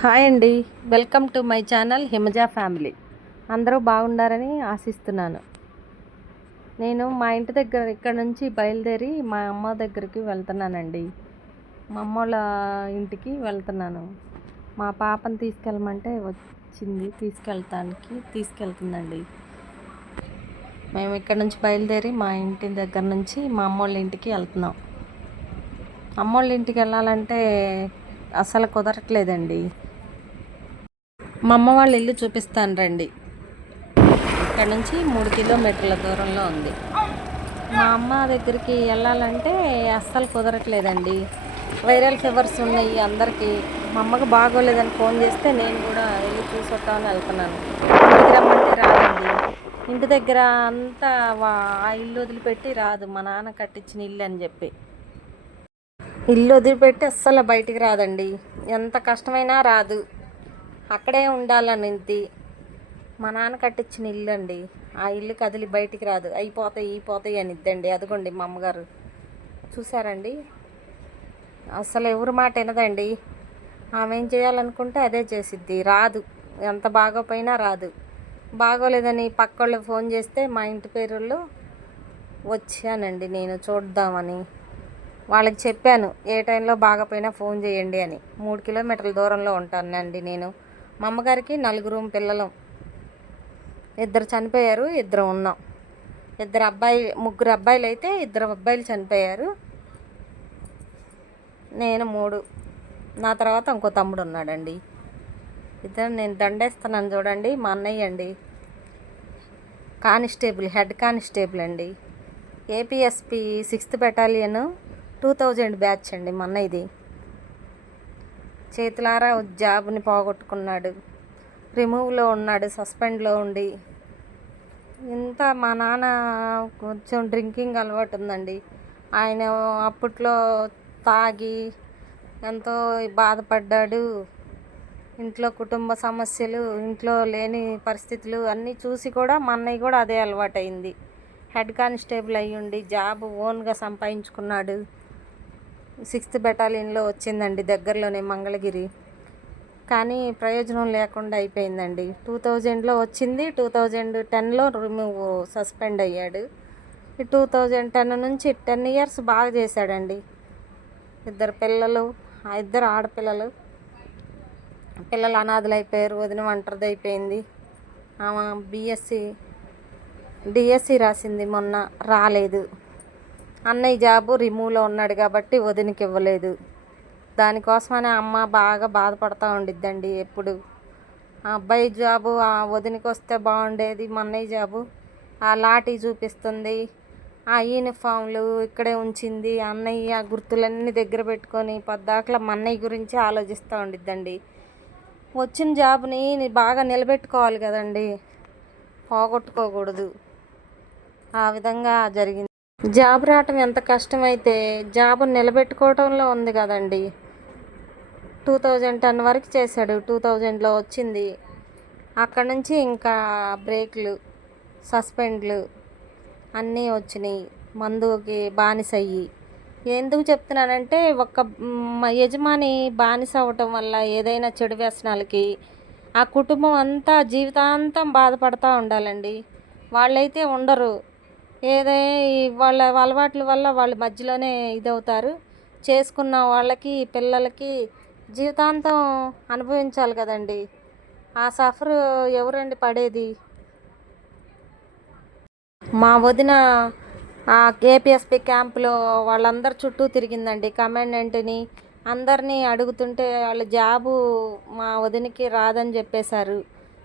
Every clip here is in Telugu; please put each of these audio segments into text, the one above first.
హాయ్ అండి. Welcome to my channel Himaja family. అందరూ బాగుండారని ఆశిస్తున్నాను. నేను మా ఇంటి దగ్గర ఇక్కడ నుంచి బయలుదేరి మా అమ్మ దగ్గరికి వెళ్తున్నానండి. మా అమ్మ వాళ్ళ ఇంటికి వెళ్తున్నాను. మా పాపని తీసుకెళ్ళమంటే వచ్చింది. తీసుకెళ్తానికి తీసుకెళ్తుందండి. మేము ఇక్కడ నుంచి బయలుదేరి మా ఇంటి దగ్గర నుంచి మా అమ్మ వాళ్ళ ఇంటికి వెళ్తున్నాం. అమ్మోళ్ళ ఇంటికి వెళ్ళాలంటే అసలు కుదరట్లేదండి. మా అమ్మ వాళ్ళ ఇల్లు చూపిస్తాను రండి. ఇక్కడ నుంచి మూడు కిలోమీటర్ల దూరంలో ఉంది. మా అమ్మ దగ్గరికి వెళ్ళాలంటే అస్సలు కుదరట్లేదండి. వైరల్ ఫీవర్స్ ఉన్నాయి అందరికీ. మా అమ్మకు బాగోలేదని ఫోన్ చేస్తే నేను కూడా వెళ్ళి చూసొద్దామని వెళ్తున్నాను. ఇంటికి రమ్మంటే రాదండి. ఇంటి దగ్గర అంతా ఆ ఇల్లు వదిలిపెట్టి రాదు. మా నాన్న కట్టించిన ఇల్లు అని చెప్పి. ఇల్లు వదిలిపెట్టి అస్సలు బయటికి రాదండి. ఎంత కష్టమైనా రాదు. అక్కడే ఉండాలనింది. మా నాన్న కట్టించిన ఇల్లు అండి ఆ ఇల్లు కదిలి బయటికి రాదు. అయిపోతాయి అయిపోతాయి అనిద్దండి. అదిగోండి మా అమ్మగారు. చూసారండి? అసలు ఎవరి మాట వినదండి. ఆమె ఏం చేయాలనుకుంటే అదే చేసిద్ది. రాదు. ఎంత బాగోపోయినా రాదు. బాగోలేదని పక్కోళ్ళు ఫోన్ చేస్తే మా ఇంటి పేరుళ్ళు వచ్చానండి నేను చూద్దామని. వాళ్ళకి చెప్పాను ఏ టైంలో బాగపోయినా ఫోన్ చేయండి అని. మూడు కిలోమీటర్ల దూరంలో ఉంటానండి నేను. మా అమ్మగారికి నలుగురు పిల్లలు. ఇద్దరు చనిపోయారు ఇద్దరు ఉన్నాం. ఇద్దరు అబ్బాయి ముగ్గురు అబ్బాయిలు అయితే ఇద్దరు అబ్బాయిలు చనిపోయారు. నేను మూడు. నా తర్వాత ఇంకో తమ్ముడు ఉన్నాడండి. ఇద్దరు నేను దండేస్తున్నాను చూడండి మా అన్నయ్య అండి. కానిస్టేబుల్ హెడ్ కానిస్టేబుల్ అండి. APSP sixth battalion two thousand batch అండి మా అన్నయ్యది. చేతులారా జాబ్ని పోగొట్టుకున్నాడు. రిమూవ్లో ఉన్నాడు సస్పెండ్లో ఉండి. ఇంత మా నాన్న కొంచెం డ్రింకింగ్ అలవాటు ఉందండి. ఆయన అప్పట్లో తాగి ఎంతో బాధపడ్డాడు. ఇంట్లో కుటుంబ సమస్యలు ఇంట్లో లేని పరిస్థితులు అన్నీ చూసి కూడా మా అన్నయ్య కూడా అదే అలవాటైంది హెడ్ కానిస్టేబుల్ అయ్యుండి జాబ్ ఓన్గా సంపాదించుకున్నాడు సిక్స్త్ బెటాలియన్లో వచ్చిందండి దగ్గరలోనే మంగళగిరి. కానీ ప్రయోజనం లేకుండా అయిపోయిందండి. టూ థౌజండ్లో వచ్చింది టూ థౌజండ్ టెన్లో రిమూవ్ సస్పెండ్ అయ్యాడు. ఈ టూ థౌజండ్ టెన్ నుంచి టెన్ ఇయర్స్ బాగా చేశాడండి. ఇద్దరు పిల్లలు ఆ ఇద్దరు ఆడపిల్లలు. పిల్లలు అనాథలు అయిపోయారు వదిన ఒంటరిది అయిపోయింది. ఆమె బీఎస్సీ డిఎస్సి రాసింది మొన్న రాలేదు. అన్నయ్య జాబు రిమూవ్లో ఉన్నాడు కాబట్టి వదినకి ఇవ్వలేదు. దానికోసమనే అమ్మ బాగా బాధపడతా ఉండిద్దండి ఎప్పుడు. ఆ అబ్బాయి జాబు ఆ వదినకి వస్తే బాగుండేది మా అన్నయ్య జాబు. ఆ లాఠీ చూపిస్తుంది ఆ యూనిఫామ్లు ఇక్కడే ఉంచింది. అన్నయ్య గుర్తులన్నీ దగ్గర పెట్టుకొని పద్దాకల మా అన్నయ్య గురించి ఆలోచిస్తూ ఉండిద్దండి. వచ్చిన జాబ్ని బాగా నిలబెట్టుకోవాలి కదండి. పోగొట్టుకోకూడదు. ఆ విధంగా జరిగింది. జాబ్ రావటం ఎంత కష్టమైతే జాబ్ నిలబెట్టుకోవటంలో ఉంది కదండి. టూ థౌజండ్ టెన్ వరకు చేశాడు. టూ థౌజండ్లో వచ్చింది. అక్కడ నుంచి ఇంకా బ్రేక్లు సస్పెండ్లు అన్నీ వచ్చినాయి. మందుకి బానిసయ్యి. ఎందుకు చెప్తున్నానంటే ఒక యజమాని బానిస అవ్వటం వల్ల ఏదైనా చెడు వ్యసనాలకి ఆ కుటుంబం అంతా జీవితాంతం బాధపడతా ఉండాలండి. వాళ్ళైతే ఉండరు. ఏదే వాళ్ళ అలవాట్ల వల్ల వాళ్ళు మధ్యలోనే ఇదవుతారు. చేసుకున్న వాళ్ళకి పిల్లలకి జీవితాంతం అనుభవించాలి కదండి. ఆ సఫర్ ఎవరండి పడేది? మా వదిన ఆ ఏపీఎస్పి క్యాంప్లో వాళ్ళందరి చుట్టూ తిరిగిందండి. కమాండెంట్ని అందరినీ అడుగుతుంటే వాళ్ళ జాబు మా వదినకి రాదని చెప్పేశారు.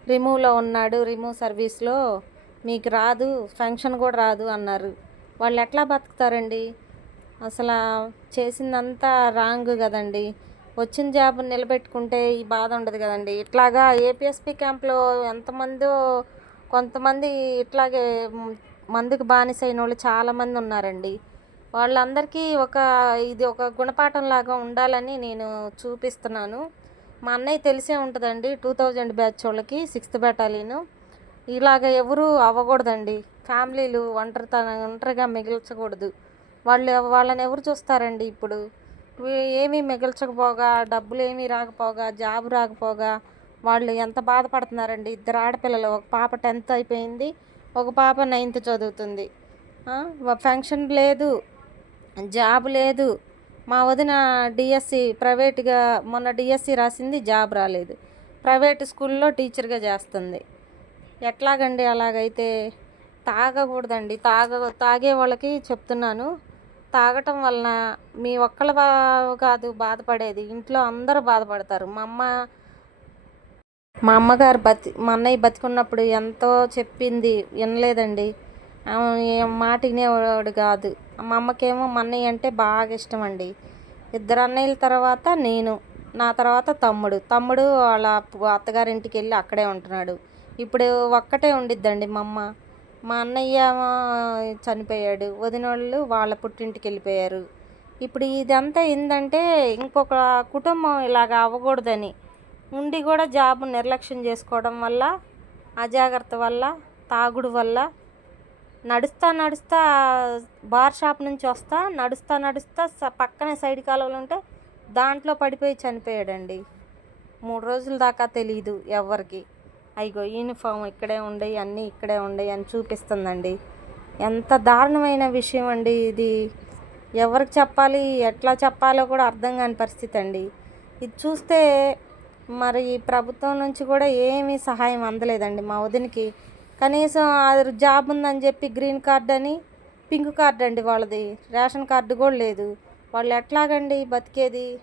రిమూవ్లో ఉన్నాడు. రిమూవ్ సర్వీస్లో మీకు రాదు ఫంక్షన్ కూడా రాదు అన్నారు. వాళ్ళు ఎట్లా బతుకుతారండి? అసలు చేసిందంతా రాంగ్ కదండి. వచ్చిన జాబ్ నిలబెట్టుకుంటే ఈ బాధ ఉండదు కదండి. ఇట్లాగా ఏపీఎస్పి క్యాంప్లో ఎంతమందో కొంతమంది ఇట్లాగే మందుకు బానిసైన వాళ్ళు చాలామంది ఉన్నారండి. వాళ్ళందరికీ ఒక ఇది ఒక గుణపాఠం లాగా ఉండాలని నేను చూపిస్తున్నాను. మా అన్నయ్య తెలిసే ఉంటుందండి టూ థౌజండ్ బ్యాచ్ వాళ్ళకి సిక్స్త్ బెటాలియను. ఇలాగ ఎవరూ అవ్వకూడదండి. ఫ్యామిలీలు ఒంటరితనం ఒంటరిగా మిగిల్చకూడదు. వాళ్ళు వాళ్ళని ఎవరు చూస్తారండి ఇప్పుడు? ఏమీ మిగల్చకపోగా డబ్బులు ఏమీ రాకపోగా జాబ్ రాకపోగా వాళ్ళు ఎంత బాధపడుతున్నారండి? ఇద్దరు ఆడపిల్లలు ఒక పాప టెన్త్ అయిపోయింది ఒక పాప నైన్త్ చదువుతుంది. ఫంక్షన్ లేదు జాబ్ లేదు. మా వదిన డిఎస్సి ప్రైవేట్గా మొన్న డిఎస్సి రాసింది జాబ్ రాలేదు. ప్రైవేట్ స్కూల్లో టీచర్గా చేస్తుంది. ఎట్లాగండి అలాగైతే తాగకూడదండి. తాగ తాగే వాళ్ళకి చెప్తున్నాను. తాగటం వలన మీ ఒక్కళ్ళ బా- కాదు బాధపడేది. ఇంట్లో అందరూ బాధపడతారు. మా అమ్మ మా అమ్మగారు బతి మా అన్నయ్య బతికున్నప్పుడు ఎంతో చెప్పింది వినలేదండి. మాట వినేవాడు కాదు. మా అమ్మకేమో మా అన్నయ్య అంటే బాగా ఇష్టం అండి ఇద్దరు అన్నయ్యల తర్వాత నేను నా తర్వాత తమ్ముడు. తమ్ముడు వాళ్ళ అత్తగారింటికి వెళ్ళి అక్కడే ఉంటున్నాడు. ఇప్పుడు ఒక్కటే ఉండిద్దండి మా అమ్మ. మా అన్నయ్య చనిపోయాడు. వదిన వాళ్ళు వాళ్ళ పుట్టింటికి వెళ్ళిపోయారు. ఇప్పుడు ఇదంతా ఏంటంటే ఇంకొక కుటుంబం ఇలాగ అవ్వకూడదని ఉండి కూడా జాబ్ నిర్లక్ష్యం చేసుకోవడం వల్ల అజాగ్రత్త వల్ల తాగుడు వల్ల నడుస్తా నడుస్తా బార్ షాప్ నుంచి వస్తా నడుస్తా నడుస్తా స- పక్కనే సైడ్ కాలువలు ఉంటే దాంట్లో పడిపోయి చనిపోయాడండి. మూడు రోజుల దాకా తెలియదు ఎవరికి అయ్యో యూనిఫామ్ ఇక్కడే ఉండయి అన్నీ ఇక్కడే ఉండయి అని చూపిస్తుందండి. ఎంత దారుణమైన విషయం అండి ఇది. ఎవరికి చెప్పాలి ఎట్లా చెప్పాలో కూడా అర్థం కాని పరిస్థితి అండి. ఇది చూస్తే మరి ప్రభుత్వం నుంచి కూడా ఏమీ సహాయం అందలేదండి మా వదినకి. కనీసం అది జాబ్ ఉందని చెప్పి గ్రీన్ కార్డ్ అని పింక్ కార్డ్ అండి వాళ్ళది. రేషన్ కార్డు కూడా లేదు. వాళ్ళు ఎట్లాగండి బతికేది?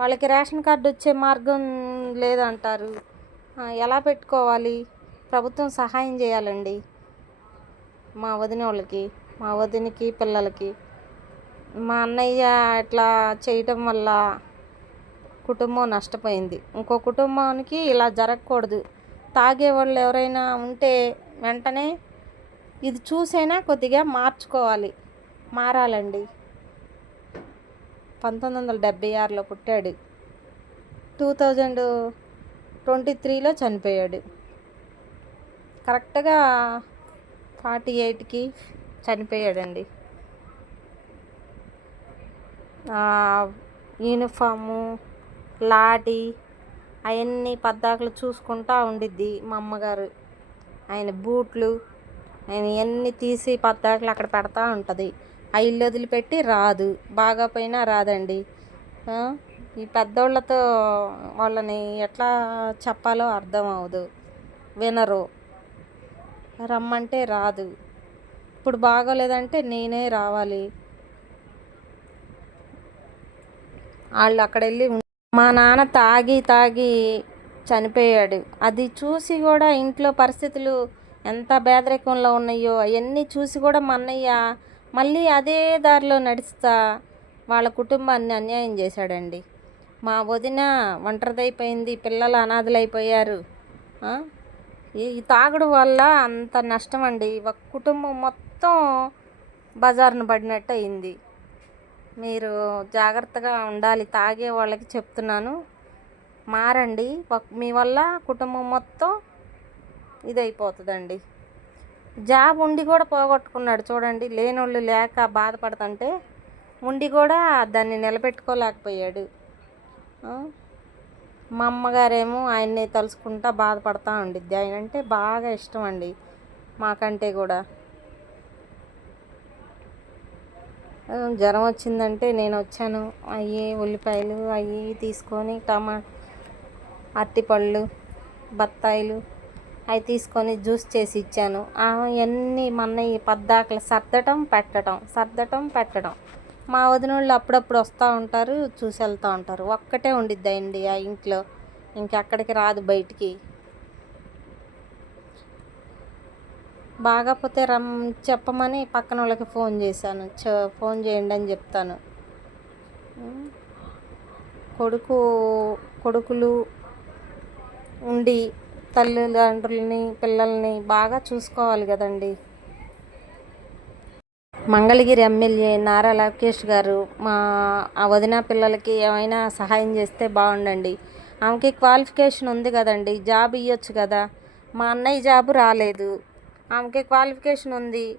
వాళ్ళకి రేషన్ కార్డు వచ్చే మార్గం లేదంటారు. ఎలా పెట్టుకోవాలి? ప్రభుత్వం సహాయం చేయాలండి. మా వదిన వాళ్ళకి మా వదినకి పిల్లలకి. మా అన్నయ్య ఇట్లా చేయటం వల్ల కుటుంబం నష్టపోయింది. ఇంకో కుటుంబానికి ఇలా జరగకూడదు. తాగే వాళ్ళు ఎవరైనా ఉంటే వెంటనే ఇది చూసైనా కొద్దిగా మార్చుకోవాలి. మారాలండి. పంతొమ్మిది వందల డెబ్బై ఆరులో పుట్టాడు. టూ థౌజండ్ ట్వంటీ త్రీలో చనిపోయాడు. కరెక్ట్గా ఫార్టీ ఎయిట్కి చనిపోయాడండి. యూనిఫాము లాటి అవన్నీ పద్దాకులు చూసుకుంటా ఉండిద్ది మా అమ్మగారు. ఆయన బూట్లు ఆయన ఇవన్నీ తీసి పద్దాకులు అక్కడ పెడతా ఉంటుంది. ఆ ఇల్లు వదిలిపెట్టి రాదు. బాగా పోయినా రాదండి. ఈ పెద్దోళ్ళతో వాళ్ళని ఎట్లా చెప్పాలో అర్థం అవ్వదు. వినరు. రమ్మంటే రాదు. ఇప్పుడు బాగోలేదంటే నేనే రావాలి. వాళ్ళు అక్కడ వెళ్ళి మా నాన్న తాగి తాగి చనిపోయాడు. అది చూసి కూడా ఇంట్లో పరిస్థితులు ఎంత పేదరికంలో ఉన్నాయో అవన్నీ చూసి కూడా మా అన్నయ్య మళ్ళీ అదే దారిలో నడుస్తా వాళ్ళ కుటుంబాన్ని అన్యాయం చేశాడండి. మా వదిన ఒంటరిదైపోయింది పిల్లలు అనాథలైపోయారు. ఈ తాగుడు వల్ల అంత నష్టం అండి ఒక కుటుంబం మొత్తం బజార్ను పడినట్టు అయింది మీరు జాగ్రత్తగా ఉండాలి తాగే వాళ్ళకి చెప్తున్నాను. మారండి. మీ వల్ల కుటుంబం మొత్తం ఇదైపోతుందండి. జాబ్ ఉండి కూడా పోగొట్టుకున్నాడు చూడండి. లేనోళ్ళు లేక బాధపడుతుంటే ఉండి కూడా దాన్ని నిలబెట్టుకోలేకపోయాడు. మా అమ్మగారేమో ఆయన్ని తలుచుకుంటా బాధపడతా ఉండిద్ది. ఆయన అంటే బాగా ఇష్టం అండి మాకంటే కూడా. జ్వరం వచ్చిందంటే నేను వచ్చాను. అవి ఉల్లిపాయలు అవి తీసుకొని టమా అరటిపళ్ళు బత్తాయిలు అవి తీసుకొని జ్యూస్ చేసి ఇచ్చాను. అవన్నీ మన ఈ పద్దాకలు సర్దటం పెట్టడం సర్దటం పెట్టడం మా వదినోళ్ళు అప్పుడప్పుడు వస్తూ ఉంటారు చూసి వెళ్తూ ఉంటారు. ఒక్కటే ఉండిద్దండి ఆ ఇంట్లో. ఇంకెక్కడికి రాదు బయటికి. బాగాపోతే రమ్ చెప్పమని పక్కన వాళ్ళకి ఫోన్ చేశాను. చ ఫోన్ చేయండి అని చెప్తాను. కొడుకు కొడుకులు ఉండి తల్లిదండ్రులని పిల్లల్ని బాగా చూసుకోవాలి కదండి. మంగళగిరి ఎమ్మెల్యే నారా లోకేష్ గారు మా ఆ వదిన పిల్లలకి ఏమైనా సహాయం చేస్తే బాగుండండి. ఆమెకి క్వాలిఫికేషన్ ఉంది కదండి జాబ్ ఇవ్వచ్చు కదా. మా అన్నయ్య జాబ్ రాలేదు. ఆమెకి క్వాలిఫికేషన్ ఉంది.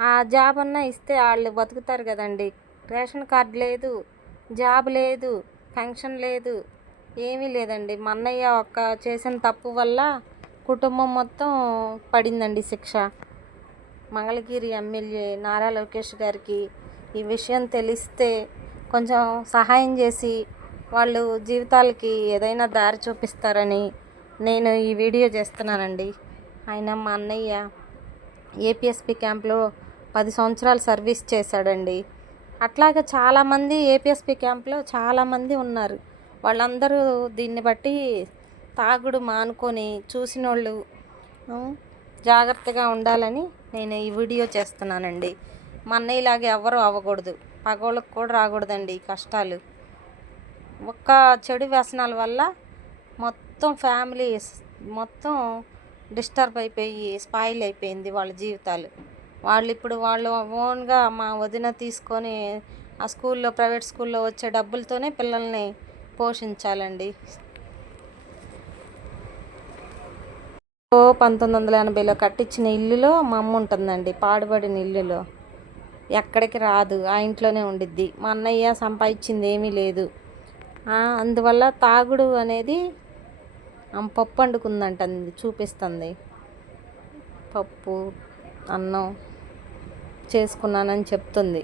ఆ జాబ్ అన్నా ఇస్తే వాళ్ళు బతుకుతారు కదండి. రేషన్ కార్డు లేదు జాబ్ లేదు పెన్షన్ లేదు ఏమీ లేదండి. మా అన్నయ్య ఒక్క చేసిన తప్పు వల్ల కుటుంబం మొత్తం పడిందండి శిక్ష. మంగళగిరి ఎమ్మెల్యే నారా లోకేష్ గారికి ఈ విషయం తెలిస్తే కొంచెం సహాయం చేసి వాళ్ళు జీవితాలకి ఏదైనా దారి చూపిస్తారని నేను ఈ వీడియో చేస్తున్నానండి. ఆయన మా అన్నయ్య ఏపీఎస్పి క్యాంప్లో పది సంవత్సరాలు సర్వీస్ చేశాడండి. అట్లాగే చాలామంది ఏపీఎస్పి క్యాంప్లో చాలామంది ఉన్నారు. వాళ్ళందరూ దీన్ని బట్టి తాగుడు మానుకొని చూసిన వాళ్ళు జాగ్రత్తగా ఉండాలని నేను ఈ వీడియో చేస్తున్నానండి. మా అన్నయ్యలాగా ఎవరు అవ్వకూడదు. పగోళ్ళకు కూడా రాకూడదండి కష్టాలు. ఒక్క చెడు వ్యసనాల వల్ల మొత్తం ఫ్యామిలీ మొత్తం డిస్టర్బ్ అయిపోయి స్పాయిల్ అయిపోయింది వాళ్ళ జీవితాలు. వాళ్ళు ఇప్పుడు వాళ్ళు ఓన్గా మా వదిన తీసుకొని ఆ స్కూల్లో ప్రైవేట్ స్కూల్లో వచ్చే డబ్బులతోనే పిల్లల్ని పోషించాలండి ఓ పంతొమ్మిది వందల ఎనభైలో కట్టించిన ఇల్లులో మా అమ్మ ఉంటుందండి పాడుబడిన ఇల్లులో. ఎక్కడికి రాదు ఆ ఇంట్లోనే ఉండిద్ది. మా అన్నయ్య సంపాదించింది ఏమీ లేదు. అందువల్ల తాగుడు అనేది ఆమె పప్పు వండుకుందంట చూపిస్తుంది. పప్పు అన్నం చేసుకున్నానని చెప్తుంది.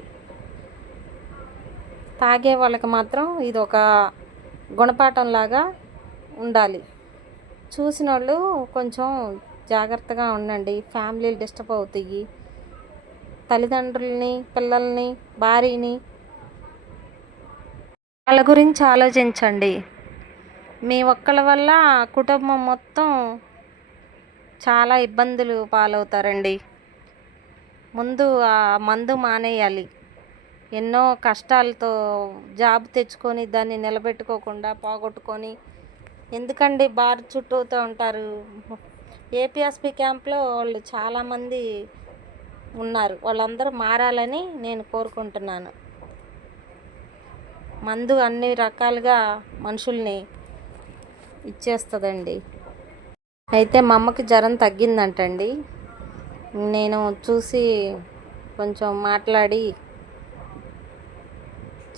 తాగే వాళ్ళకి మాత్రం ఇది ఒక గుణపాఠంలాగా ఉండాలి. చూసిన వాళ్ళు కొంచెం జాగ్రత్తగా ఉండండి. ఫ్యామిలీలు డిస్టర్బ్ అవుతాయి. తల్లిదండ్రుల్ని పిల్లల్ని భార్యని వాళ్ళ గురించి ఆలోచించండి. మీ ఒక్కళ్ళ వల్ల కుటుంబం మొత్తం చాలా ఇబ్బందులు పాలవుతారండి. ముందు ఆ మందు మానేయాలి. ఎన్నో కష్టాలతో జాబ్ తెచ్చుకొని దాన్ని నిలబెట్టుకోకుండా పోగొట్టుకొని ఎందుకండి బార్ చుట్టూతో ఉంటారు? ఏపీఎస్పి క్యాంప్లో వాళ్ళు చాలామంది ఉన్నారు. వాళ్ళందరూ మారాలని నేను కోరుకుంటున్నాను. మందు అన్ని రకాలుగా మనుషుల్ని ఇచ్చేస్తుందండి. అయితే మా అమ్మకి జ్వరం తగ్గిందంటండి. నేను చూసి కొంచెం మాట్లాడి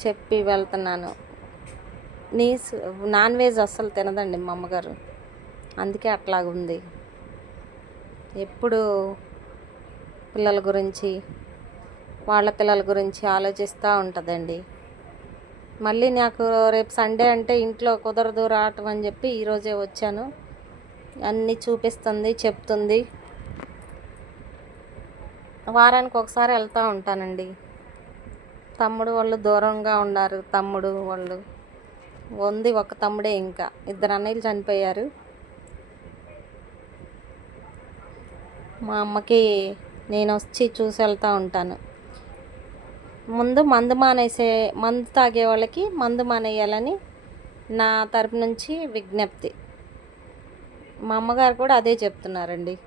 చెప్పి వెళ్తున్నాను. నీస్ నాన్ వెజ్ అస్సలు తినదండి మా అమ్మగారు. అందుకే అట్లాగుంది. ఎప్పుడు పిల్లల గురించి వాళ్ళ పిల్లల గురించి ఆలోచిస్తూ ఉంటుందండి. మళ్ళీ నాకు రేపు సండే అంటే ఇంట్లో కుదరదు రావటం అని చెప్పి ఈరోజే వచ్చాను. అన్నీ చూపిస్తుంది చెప్తుంది. వారానికి ఒకసారి వెళ్తూ ఉంటానండి. తమ్ముడు వాళ్ళు దూరంగా ఉన్నారు తమ్ముడు వాళ్ళు. ఉంది ఒక తమ్ముడే ఇంకా. ఇద్దరు అన్నయ్యలు చనిపోయారు. మా అమ్మకి నేను వచ్చి చూసి వెళ్తూ ఉంటాను. ముందు మందు మానేసే మందు తాగే వాళ్ళకి మందు మానేయాలని నా తరపు నుంచి విజ్ఞప్తి. మా అమ్మగారు కూడా అదే చెప్తున్నారండి.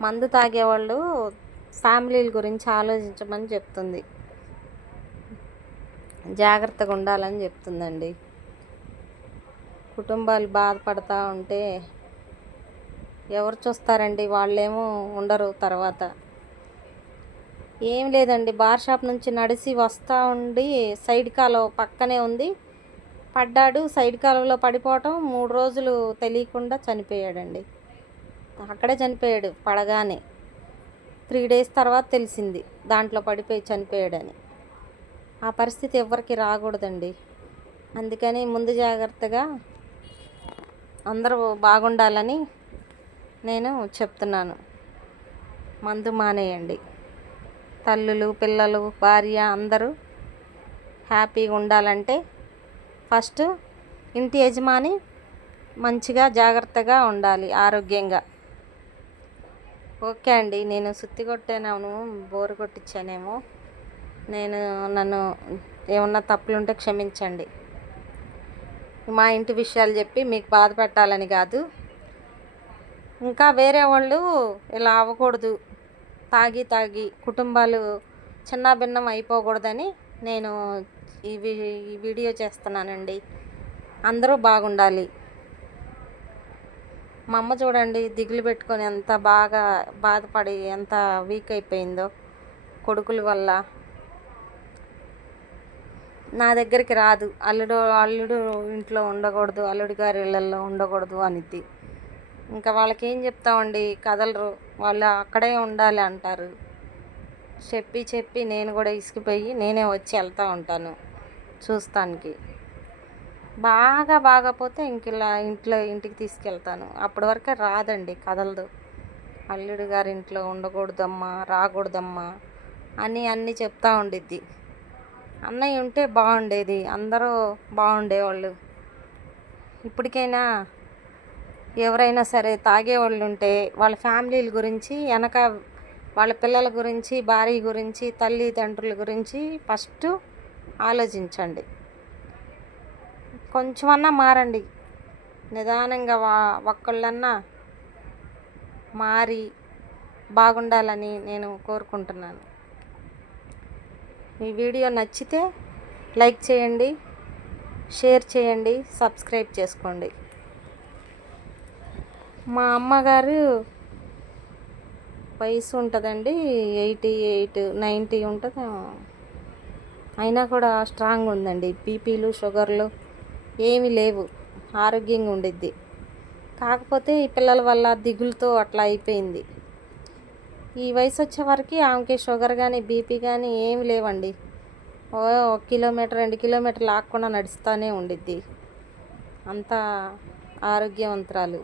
మందు తాగేవాళ్ళు ఫ్యామిలీల గురించి ఆలోచించమని చెప్తుంది. జాగ్రత్తగా ఉండాలని చెప్తుందండి. కుటుంబాలు బాధపడతా ఉంటే ఎవరు చూస్తారండి? వాళ్ళేమో ఉండరు తర్వాత. ఏం లేదండి. బార్ షాప్ నుంచి నడిచి వస్తూ ఉండి సైడ్ కాలువ పక్కనే ఉంది. పడ్డాడు. సైడ్ కాలువలో పడిపోవటం మూడు రోజులు తెలియకుండా చనిపోయాడండి. అక్కడే చనిపోయాడు పడగానే. త్రీ డేస్ తర్వాత తెలిసింది. దాంట్లో పడిపోయి చనిపోయాడని. ఆ పరిస్థితి ఎవరికి రాకూడదండి. అందుకని ముందు జాగ్రత్తగా అందరూ బాగుండాలని నేను చెప్తున్నాను. మందు మానేయండి. తల్లులు పిల్లలు భార్య అందరూ హ్యాపీగా ఉండాలంటే ఫస్ట్ ఇంటి యజమాని మంచిగా జాగ్రత్తగా ఉండాలి ఆరోగ్యంగా. ఓకే అండి. నేను సుత్తి కొట్టాను బోరు కొట్టించానేమో. నేను నన్ను ఏమన్నా తప్పులుంటే క్షమించండి. మా ఇంటి విషయాలు చెప్పి మీకు బాధ పెట్టాలని కాదు. ఇంకా వేరే వాళ్ళు ఇలా అవ్వకూడదు. తాగి తాగి కుటుంబాలు చిన్న భిన్నం అయిపోకూడదని నేను ఈ వీడియో చేస్తున్నానండి. అందరూ బాగుండాలి. మా అమ్మ చూడండి దిగులు పెట్టుకొని ఎంత బాగా బాధపడి ఎంత వీక్ అయిపోయిందో కొడుకుల వల్ల. నా దగ్గరికి రాదు. అల్లుడు అల్లుడు ఇంట్లో ఉండకూడదు అల్లుడి గారి ఇళ్ళల్లో ఉండకూడదు అనిద్ది. ఇంకా వాళ్ళకి ఏం చెప్తామండి? కదలరు. వాళ్ళు అక్కడే ఉండాలి అంటారు. చెప్పి చెప్పి నేను కూడా ఇసుకుపోయి నేనే వచ్చి వెళ్తూ ఉంటాను చూస్తానికి. బాగా బాగపోతే ఇంక ఇలా ఇంట్లో ఇంటికి తీసుకెళ్తాను. అప్పటి వరకే రాదండి కదలదు. అల్లుడు గారి ఇంట్లో ఉండకూడదమ్మా రాకూడదమ్మా అని అన్నీ చెప్తా ఉండిద్ది. అన్నయ్య ఉంటే బాగుండేది. అందరూ బాగుండేవాళ్ళు. ఇప్పటికైనా ఎవరైనా సరే తాగేవాళ్ళు ఉంటే వాళ్ళ ఫ్యామిలీల గురించి వెనక వాళ్ళ పిల్లల గురించి భార్య గురించి తల్లిదండ్రుల గురించి ఫస్ట్ ఆలోచించండి. కొంచెమన్నా మారండి. నిదానంగా వా ఒక్కళ్ళన్నా మారి బాగుండాలని నేను కోరుకుంటున్నాను. ఈ వీడియో నచ్చితే లైక్ చేయండి షేర్ చేయండి సబ్స్క్రైబ్ చేసుకోండి. మా అమ్మగారు వయసు ఉంటుందండి ఎయిటీ ఎయిట్ నైంటీ ఉంటుంది. అయినా కూడా స్ట్రాంగ్ ఉందండి. బీపీలు షుగర్లు ఏమీ లేవు. ఆరోగ్యంగా ఉండిద్ది. కాకపోతే ఈ పిల్లల వల్ల దిగులుతో అట్లా అయిపోయింది. ఈ వయసు వచ్చేవరకు ఆమెకి షుగర్ కానీ బీపీ కానీ ఏమి లేవండి. ఓ ఒక కిలోమీటర్ రెండు కిలోమీటర్లు ఆగకుండా నడుస్తూనే ఉండిద్ది. అంత ఆరోగ్యవంతురాలు.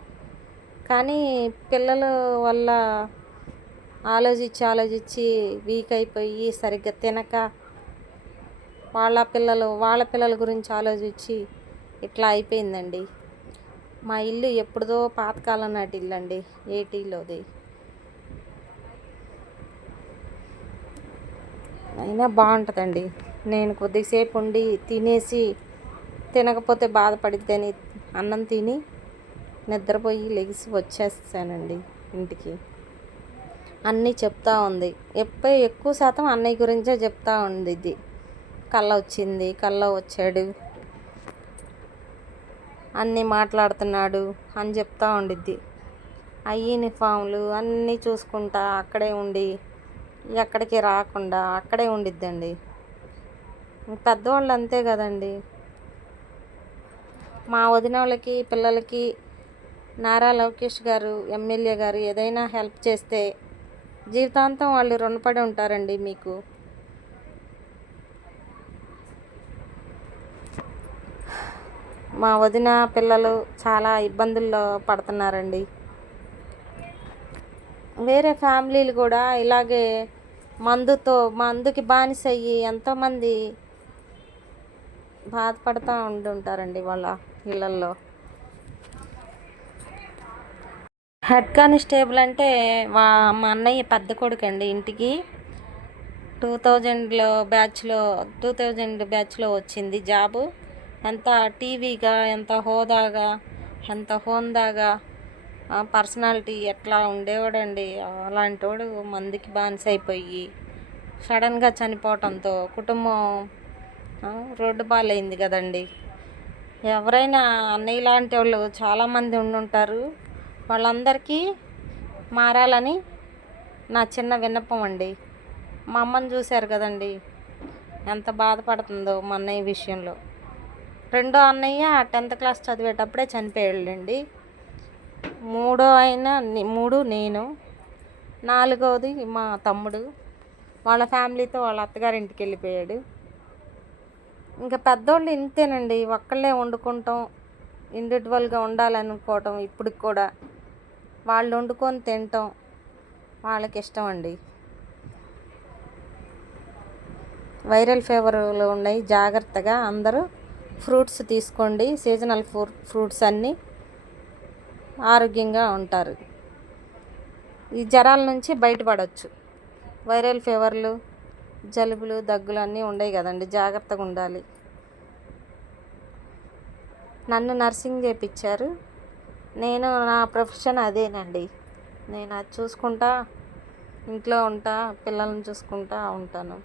కానీ పిల్లల వల్ల ఆలోచించి ఆలోచించి వీక్ అయిపోయి సరిగ్గా తినక వాళ్ళ పిల్లలు వాళ్ళ పిల్లల గురించి ఆలోచించి ఇట్లా అయిపోయిందండి. మా ఇల్లు ఎప్పుడుదో పాతకాలం నాటి ఇల్లు అండి ఏటీలోది. అయినా బాగుంటుందండి. నేను కొద్దిసేపు ఉండి తినేసి తినకపోతే బాధపడిద్దని అన్నం తిని నిద్రపోయి లెగిసి వచ్చేస్తానండి ఇంటికి. అన్నీ చెప్తా ఉంది. ఎప్పుడు ఎక్కువ శాతం అన్నయ్య గురించే చెప్తా ఉంది ఇది కళ్ళ వచ్చింది కళ్ళ వచ్చాడు. అన్నీ మాట్లాడుతున్నాడు అని చెప్తా ఉండిద్ది. ఆ యూనిఫామ్లు అన్నీ చూసుకుంటా అక్కడే ఉండి ఎక్కడికి రాకుండా అక్కడే ఉండిద్దండి. పెద్దవాళ్ళు అంతే కదండి. మా వదిన వాళ్ళకి పిల్లలకి నారా లోకేష్ గారు ఎమ్మెల్యే గారు ఏదైనా హెల్ప్ చేస్తే జీవితాంతం వాళ్ళు రుణపడి ఉంటారండి మీకు. మా వదిన పిల్లలు చాలా ఇబ్బందుల్లో పడుతున్నారండి. వేరే ఫ్యామిలీలు కూడా ఇలాగే మందుతో మందుకి బానిస అయ్యి ఎంతోమంది బాధపడుతూ ఉంటుంటారండి వాళ్ళ ఇళ్ళల్లో. హెడ్ కానిస్టేబుల్ అంటే మా మా అన్నయ్య పెద్ద కొడుకు అండి ఇంటికి. టూ థౌజండ్లో బ్యాచ్లో టూ థౌజండ్ బ్యాచ్లో వచ్చింది జాబు. ఎంత టీవీగా ఎంత హోదాగా ఎంత హోందాగా పర్సనాలిటీ ఎట్లా ఉండేవాడండి? అలాంటి వాడు మందికి బానిస అయిపోయి సడన్గా చనిపోవటంతో కుటుంబం రోడ్డు పాలైంది కదండి. ఎవరైనా అన్నయ్య లాంటి వాళ్ళు చాలామంది ఉండుంటారు. వాళ్ళందరికీ మారాలని నా చిన్న విన్నపం అండి. మా అమ్మని చూశారు కదండి. ఎంత బాధపడుతుందో మా అన్నయ్య విషయంలో. రెండో అన్నయ్య టెన్త్ క్లాస్ చదివేటప్పుడే చనిపోయాడండి. మూడో ఆయన మూడు నేను. నాలుగవది మా తమ్ముడు. వాళ్ళ ఫ్యామిలీతో వాళ్ళ అత్తగారింటికి వెళ్ళిపోయాడు. ఇంకా పెద్దోళ్ళు ఇంతేనండి. ఒక్కళ్ళే వండుకుంటాం. ఇండివిజువల్గా ఉండాలనుకోవటం ఇప్పటికి కూడా. వాళ్ళు వండుకొని తినటం వాళ్ళకి ఇష్టం అండి వైరల్ ఫీవర్లు ఉన్నాయి. జాగ్రత్తగా అందరూ ఫ్రూట్స్ తీసుకోండి. సీజనల్ ఫ్రూ ఫ్రూట్స్ అన్నీ ఆరోగ్యంగా ఉంటారు. ఈ జ్వరాల నుంచి బయటపడవచ్చు వైరల్ ఫీవర్లు జలుబులు దగ్గులు అన్నీ ఉండవు కదండి. జాగ్రత్తగా ఉండాలి. నన్ను నర్సింగ్ చేపించారు నేను నా ప్రొఫెషన్ అదేనండి. నేను అది చూసుకుంటా ఇంట్లో ఉంటా పిల్లల్ని చూసుకుంటా ఉంటాను.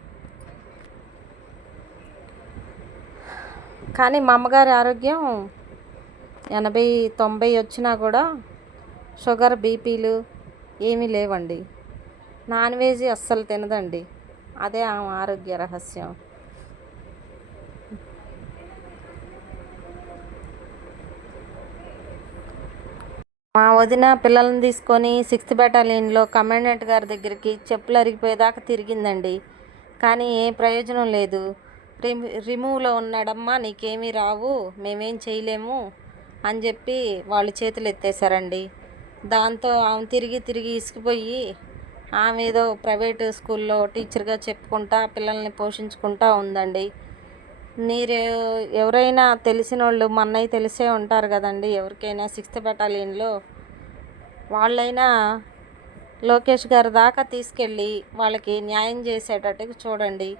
కానీ మా అమ్మగారి ఆరోగ్యం ఎనభై తొంభై వచ్చినా కూడా షుగర్ బీపీలు ఏమీ లేవండి. నాన్ వెజ్ అస్సలు తినదండి. అదే ఆమె ఆరోగ్య రహస్యం. మా వదిన పిల్లల్ని తీసుకొని సిక్స్త్ బెటాలియన్లో కమాండెంట్ గారి దగ్గరికి చెప్పులు అరిగిపోయేదాకా తిరిగిందండి. కానీ ఏ ప్రయోజనం లేదు. రిమూవ్లో ఉన్నాడమ్మా నీకేమీ రావు మేమేం చేయలేము. అని చెప్పి వాళ్ళు చేతులు ఎత్తేసారండి దాంతో ఆమె తిరిగి తిరిగి ఇసుకుపోయి ఆమె ఏదో ప్రైవేట్ స్కూల్లో టీచర్గా చెప్పుకుంటా పిల్లల్ని పోషించుకుంటా ఉందండి. మీరు ఎవరైనా తెలిసిన వాళ్ళు మన్నయ్య తెలిసే ఉంటారు కదండి ఎవరికైనా సిక్స్త్ బెటాలియన్లో వాళ్ళైనా లోకేష్ గారి దాకా తీసుకెళ్ళి వాళ్ళకి న్యాయం చేసేటట్టు చూడండి.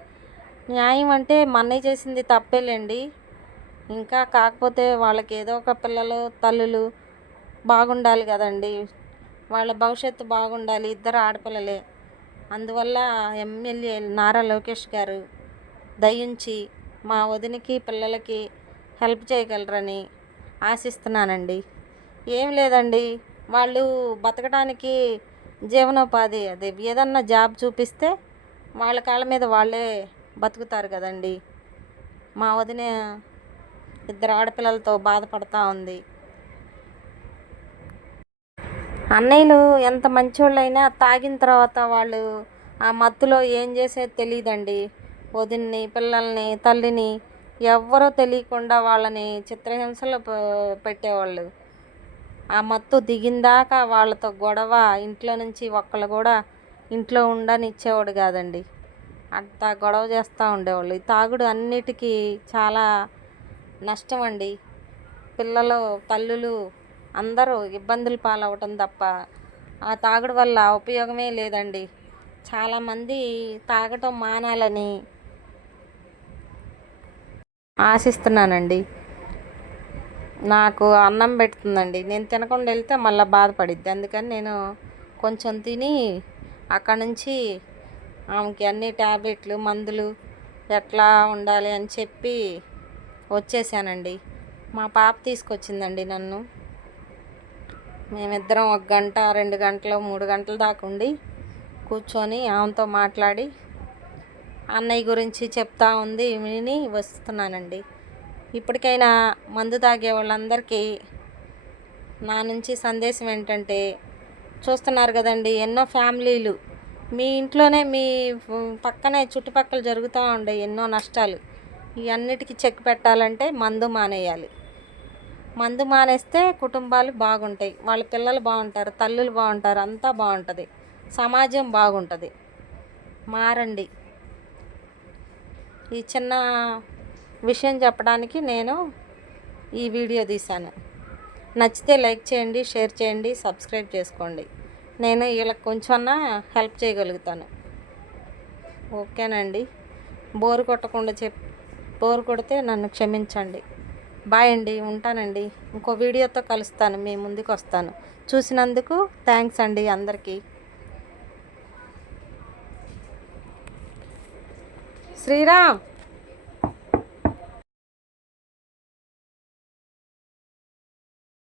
న్యాయం అంటే మన్నయ్య చేసింది తప్పేలేండి. ఇంకా కాకపోతే వాళ్ళకి ఏదో ఒక పిల్లలు తల్లులు బాగుండాలి కదండి. వాళ్ళ భవిష్యత్తు బాగుండాలి. ఇద్దరు ఆడపిల్లలే. అందువల్ల ఎమ్మెల్యే నారా లోకేష్ గారు దయించి మా వదినికి పిల్లలకి హెల్ప్ చేయగలరని ఆశిస్తున్నానండి. ఏం లేదండి. వాళ్ళు బతకడానికి జీవనోపాధి అది ఏదన్నా జాబ్ చూపిస్తే వాళ్ళ కాళ్ళ మీద వాళ్ళే బతుకుతారు కదండి. మా వదిన ఇద్దరు ఆడపిల్లలతో బాధపడతా ఉంది. అన్నయ్యలు ఎంత మంచోళ్ళైనా తాగిన తర్వాత వాళ్ళు ఆ మత్తులో ఏం చేసేది తెలియదండి వదిన్ని పిల్లల్ని తల్లిని ఎవ్వరో తెలియకుండా వాళ్ళని చిత్రహింసలు పెట్టేవాళ్ళు. ఆ మత్తు దిగిందాక వాళ్ళతో గొడవ ఇంట్లో నుంచి ఒక్కళ్ళు కూడా ఇంట్లో ఉండనిచ్చేవాడు కాదండి. అంత గొడవ చేస్తూ ఉండేవాళ్ళు. ఈ తాగుడు అన్నిటికీ చాలా నష్టం అండి పిల్లలు తల్లులు అందరూ ఇబ్బందులు పాలవటం తప్ప ఆ తాగుడు వల్ల ఉపయోగమే లేదండి. చాలామంది తాగటం మానాలని ఆశిస్తున్నానండి. నాకు అన్నం పెడుతుందండి. నేను తినకుండా వెళ్తే మళ్ళీ బాధపడిద్ది. అందుకని నేను కొంచెం తిని అక్కడ నుంచి ఆమెకి అన్ని ట్యాబ్లెట్లు మందులు ఎట్లా ఉండాలి అని చెప్పి వచ్చేసానండి. మా పాప తీసుకొచ్చిందండి నన్ను. మేమిద్దరం ఒక గంట రెండు గంటలు మూడు గంటల దాకా ఉండి కూర్చొని ఆమెతో మాట్లాడి అన్నయ్య గురించి చెప్తా ఉంది విని వస్తున్నానండి. ఇప్పటికైనా మందు తాగే వాళ్ళందరికీ నా నుంచి సందేశం ఏంటంటే చూస్తున్నారు కదండి ఎన్నో ఫ్యామిలీలు. మీ ఇంట్లోనే మీ పక్కనే చుట్టుపక్కల జరుగుతూ ఉండే ఎన్నో నష్టాలు. ఇవన్నిటికీ చెక్ పెట్టాలంటే మందు మానేయాలి. మందు మానేస్తే కుటుంబాలు బాగుంటాయి. వాళ్ళ పిల్లలు బాగుంటారు తల్లులు బాగుంటారు అంతా బాగుంటుంది. సమాజం బాగుంటుంది. మారండి. ఈ చిన్న విషయం చెప్పడానికి నేను ఈ వీడియో తీశాను. నచ్చితే లైక్ చేయండి షేర్ చేయండి సబ్స్క్రైబ్ చేసుకోండి. నేను వీళ్ళకి కొంచెమన్నా హెల్ప్ చేయగలుగుతాను. ఓకేనండి. బోరు కొట్టకుండా చెప్ బోరు కొడితే నన్ను క్షమించండి. బాయ్ అండి ఉంటానండి. ఇంకో వీడియోతో కలుస్తాను మీ ముందుకు వస్తాను. చూసినందుకు థ్యాంక్స్ అండి అందరికీ. శ్రీరామ్!